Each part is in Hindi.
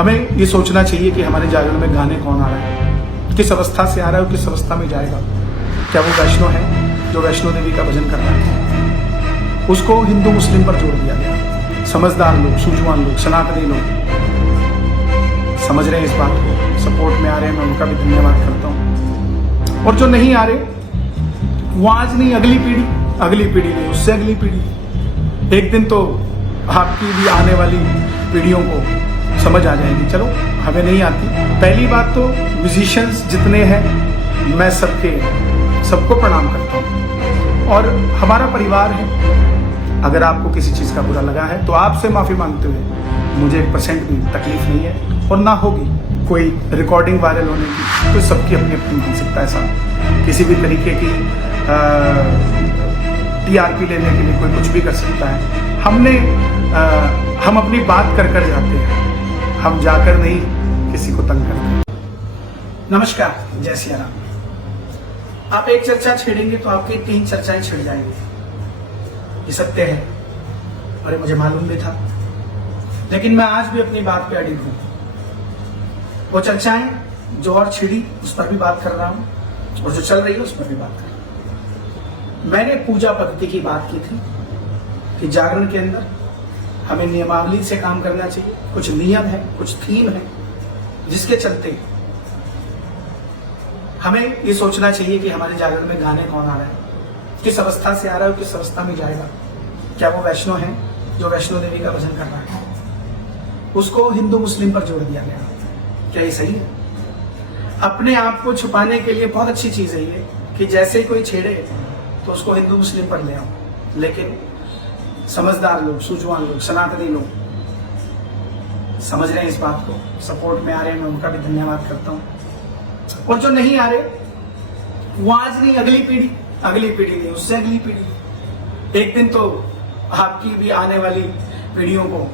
हमें ये सोचना चाहिए कि हमारे जागरण में गाने कौन आ रहा है, किस अवस्था से आ रहा है और किस अवस्था में जाएगा। क्या वो वैष्णो है जो वैष्णो देवी का भजन कर रहा है? उसको हिंदू मुस्लिम पर जोड़ दिया गया। समझदार लोग, सूझवान लोग, सनातनी लोग समझ रहे हैं इस बात को, सपोर्ट में आ रहे हैं, मैं उनका भी धन्यवाद करता हूँ। और जो नहीं आ रहे, वो आज नहीं, अगली पीढ़ी नहीं, उससे अगली पीढ़ी, एक दिन तो आपकी भी आने वाली पीढ़ियों को समझ आ जाएगी। चलो, हमें नहीं आती। पहली बात तो म्यूजिशियंस जितने हैं, मैं सबको प्रणाम करता हूँ और हमारा परिवार है। अगर आपको किसी चीज़ का बुरा लगा है तो आपसे माफ़ी मांगते हुए मुझे 1% भी तकलीफ नहीं है और ना होगी। कोई रिकॉर्डिंग वायरल होने की तो सबकी अपनी अपनी मानसिकता है। साहब, किसी भी तरीके की TRP लेने के लिए कोई कुछ भी कर सकता है। हम अपनी बात कर जाते हैं, हम जाकर नहीं किसी को तंग करते। नमस्कार, जय सिया राम। आप एक चर्चा छेड़ेंगे तो आपकी 3 चर्चाएं छिड़ जाएंगी, ये सत्य है और ये मुझे मालूम भी था, लेकिन मैं आज भी अपनी बात पे अडिग हूं। वो चर्चाएं जो और छिड़ी उस पर भी बात कर रहा हूं और जो चल रही है उस पर भी बात कर रहा हूं। मैंने पूजा पद्धति की बात की थी कि जागरण के अंदर हमें नियमावली से काम करना चाहिए। कुछ नियम है, कुछ थीम है, जिसके चलते हमें ये सोचना चाहिए कि हमारे जागरण में गाने कौन आ रहा है, किस अवस्था से आ रहा है और किस अवस्था में जाएगा। क्या वो वैष्णो है जो वैष्णो देवी का भजन कर रहा है? उसको हिंदू मुस्लिम पर जोड़ दिया गया। क्या ये सही है? अपने आप को छुपाने के लिए बहुत अच्छी चीज है ये कि जैसे ही कोई छेड़े तो उसको हिंदू मुस्लिम पर ले आओ, लेकिन समझदार लोग, सूझवान लोग, सनातनी लोग समझ रहे हैं इस बात को, सपोर्ट में आ रहे हैं, मैं उनका भी धन्यवाद करता हूँ। और जो नहीं आ रहे, वो आज नहीं, अगली पीढ़ी नहीं, उससे अगली पीढ़ी, एक दिन तो आपकी भी आने वाली पीढ़ियों को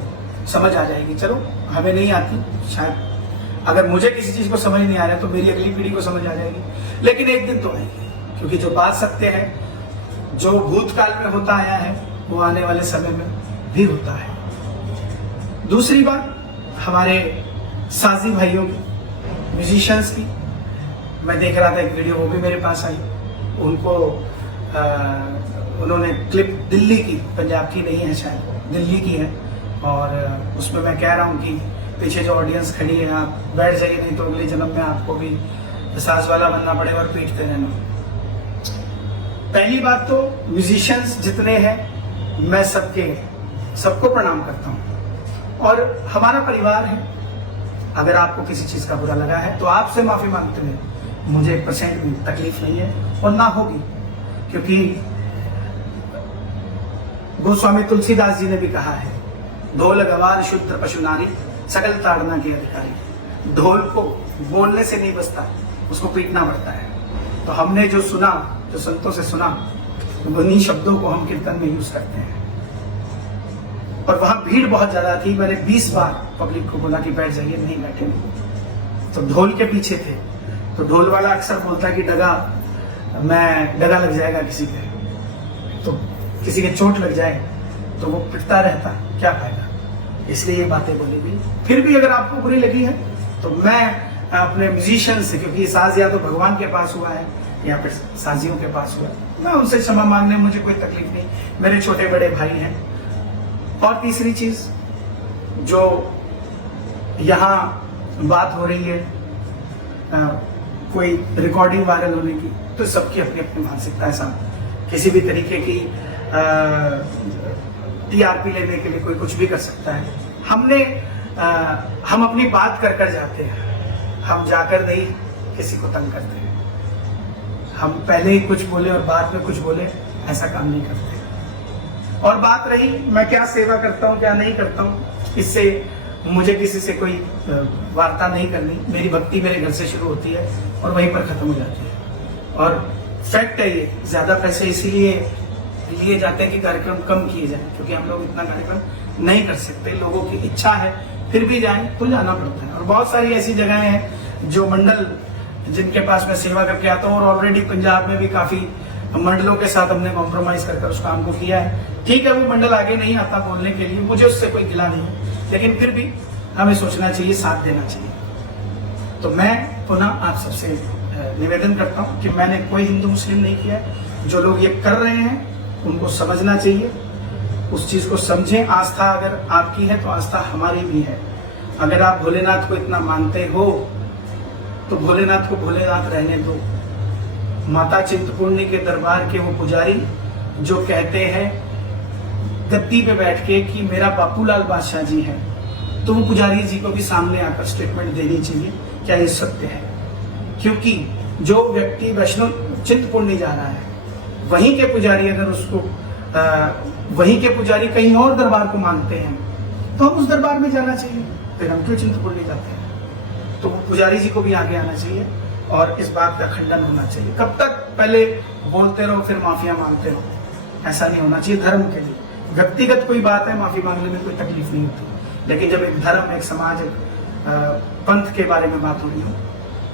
समझ आ जाएगी। चलो, हमें नहीं आती, शायद अगर मुझे किसी चीज को समझ नहीं आ रहा है तो मेरी अगली पीढ़ी को समझ आ जाएगी, लेकिन एक दिन तो आएगी, क्योंकि जो बात सत्य है, जो भूतकाल में होता आया है, वो आने वाले समय में भी होता है। दूसरी बात, हमारे साजी भाइयों की, म्यूजिशियंस की, मैं देख रहा था एक वीडियो, वो भी मेरे पास आई। उनको उन्होंने क्लिप दिल्ली की, पंजाब की नहीं है शायद, दिल्ली की है, और उसमें मैं कह रहा हूँ कि पीछे जो ऑडियंस खड़ी है, आप बैठ जाइए, नहीं तो अगले जन्म में आपको भी साज वाला बनना पड़ेगा और पीटते रहना। पहली बात तो म्यूजिशियंस जितने हैं, मैं सबको प्रणाम करता हूँ और हमारा परिवार है। अगर आपको किसी चीज का बुरा लगा है तो आपसे माफी मांगते हुए मुझे 1% भी तकलीफ नहीं है और ना होगी, क्योंकि गोस्वामी तुलसीदास जी ने भी कहा है, ढोल गवार शुद्ध पशु नारी सकल ताड़ना के अधिकारी। ढोल को बोलने से नहीं बजता, उसको पीटना पड़ता है। तो हमने जो सुना, जो संतों से सुना, उन्हीं शब्दों को हम कीर्तन में यूज करते हैं। और वहां भीड़ बहुत ज्यादा थी, मैंने 20 बार पब्लिक को बोला कि बैठ जाइए, नहीं बैठे। तो ढोल के पीछे थे, तो ढोल वाला अक्सर बोलता कि डगा लग जाएगा किसी के, तो किसी के चोट लग जाए तो वो पिटता रहता, क्या फायदा। इसलिए ये बातें बोली गई। फिर भी अगर आपको बुरी लगी है तो मैं अपने म्यूजिशियन से, क्योंकि ये साज या तो भगवान के पास हुआ है या फिर साजियों के पास हुआ है, मैं उनसे क्षमा मांगने में मुझे कोई तकलीफ नहीं, मेरे छोटे बड़े भाई हैं। और तीसरी चीज, जो यहाँ बात हो रही है कोई रिकॉर्डिंग वायरल होने की, तो सबकी अपनी अपनी मानसिकता है। साहब, किसी भी तरीके की TRP लेने के लिए कोई कुछ भी कर सकता है। हम अपनी बात कर जाते हैं, हम जाकर नहीं किसी को तंग करते हैं। हम पहले ही कुछ बोले और बाद में कुछ बोले, ऐसा काम नहीं करते। और बात रही मैं क्या सेवा करता हूँ, क्या नहीं करता हूँ, इससे मुझे किसी से कोई वार्ता नहीं करनी। मेरी भक्ति मेरे घर से शुरू होती है और वहीं पर खत्म हो जाती है। और फैक्ट है ये, ज्यादा पैसे इसीलिए लिए जाते हैं कि कार्यक्रम कम किए जाए, क्योंकि हम लोग इतना कार्यक्रम नहीं कर सकते। लोगों की इच्छा है, फिर भी जाएं तो जाना पड़ता है। और बहुत सारी ऐसी जगहें हैं जो मंडल, जिनके पास मैं सेवा करके आता हूँ, और ऑलरेडी पंजाब में भी काफी मंडलों के साथ हमने कॉम्प्रोमाइज कर उस काम को किया है। ठीक है, वो मंडल आगे नहीं आता बोलने के लिए, मुझे उससे कोई गिला नहीं है, लेकिन फिर भी हमें सोचना चाहिए, साथ देना चाहिए। तो मैं पुनः आप सबसे निवेदन करता हूं कि मैंने कोई हिंदू मुस्लिम नहीं किया है। जो लोग ये कर रहे हैं उनको समझना चाहिए, उस चीज को समझें। आस्था अगर आपकी है तो आस्था हमारी भी है। अगर आप भोलेनाथ को इतना मानते हो तो भोलेनाथ को भोलेनाथ रहने दो। माता चिंतपूर्णी के दरबार के वो पुजारी जो कहते हैं गद्दी पे बैठ के कि मेरा बापूलाल बादशाह जी है, तो वो पुजारी जी को भी सामने आकर स्टेटमेंट देनी चाहिए, क्या ये सत्य है? क्योंकि जो व्यक्ति वैष्णो चिंतपूर्णी जा रहा है, वहीं के पुजारी अगर उसको वहीं के पुजारी कहीं और दरबार को मानते हैं तो हम उस दरबार में जाना चाहिए, फिर हम क्यों चिंतपूर्णी जाते हैं? तो वो पुजारी जी को भी आगे आना चाहिए और इस बात का खंडन होना चाहिए। कब तक पहले बोलते रहो फिर माफिया मांगते रहो, ऐसा नहीं होना चाहिए। धर्म के लिए व्यक्तिगत कोई बात है, माफी मांगने में कोई तकलीफ नहीं होती, लेकिन जब एक धर्म, एक समाज, एक पंथ के बारे में बात हो रही हो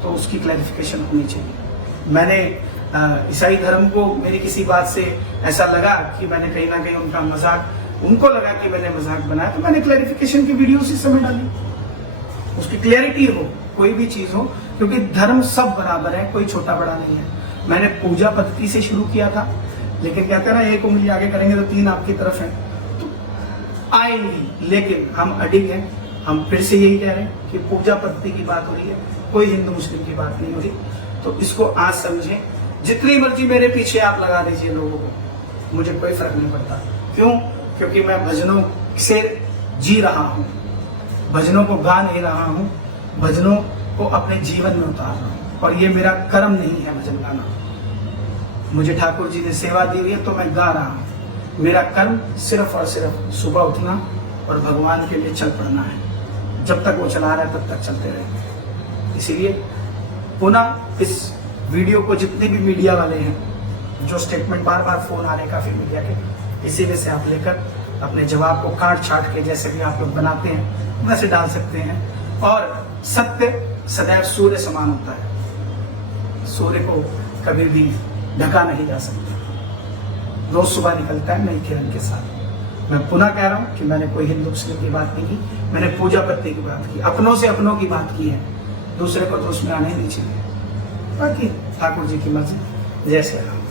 तो उसकी क्लैरिफिकेशन होनी चाहिए। मैंने ईसाई धर्म को मेरी किसी बात से ऐसा लगा कि मैंने कहीं ना कहीं उनका मजाक, उनको लगा कि मैंने मजाक बनाया, तो मैंने क्लैरिफिकेशन की वीडियो उसी समय डाली, उसकी क्लैरिटी हो, कोई भी चीज हो, क्योंकि धर्म सब बराबर है, कोई छोटा बड़ा नहीं है। मैंने पूजा पद्धति से शुरू किया था, लेकिन कहते हैं ना एक उंगली आगे करेंगे तो तीन आपकी तरफ है, तो आएंगी, लेकिन हम अडिग हैं। हम फिर से यही कह रहे हैं कि पूजा पद्धति की बात हो रही है, कोई हिंदू मुस्लिम की बात नहीं हो रही। तो इसको आज समझें। जितनी मर्जी मेरे पीछे आप लगा दीजिए लोगों को, मुझे कोई फर्क नहीं पड़ता। क्यों? क्योंकि मैं भजनों से जी रहा हूं, भजनों को गा नहीं रहा हूं, भजनों को अपने जीवन में उतार रहा हूं, और ये मेरा कर्म नहीं है भजन गाना। मुझे ठाकुर जी ने सेवा दी हुई है तो मैं गा रहा हूं। मेरा कर्म सिर्फ और सिर्फ सुबह उठना और भगवान के लिए चल पड़ना है। जब तक वो चला रहा है तब तक चलते रहेंगे। इसीलिए पुनः इस वीडियो को जितने भी मीडिया वाले हैं, जो स्टेटमेंट बार बार फोन आ रहे काफी मीडिया के, इसी में से आप लेकर अपने जवाब को काट छाट के जैसे भी आप लोग बनाते हैं वैसे डाल सकते हैं। और सत्य सदैव सूर्य समान होता है, सूर्य को कभी भी ढका नहीं जा सकता, रोज सुबह निकलता है नई किरण के साथ। मैं पुनः कह रहा हूं कि मैंने कोई हिंदू मुस्लिम की बात नहीं की, मैंने पूजा पद्धति की बात की, अपनों से अपनों की बात की है, दूसरे को तो उसमें आने ही नहीं चाहिए। बाकी ठाकुर जी की मर्जी। जय श्री राम।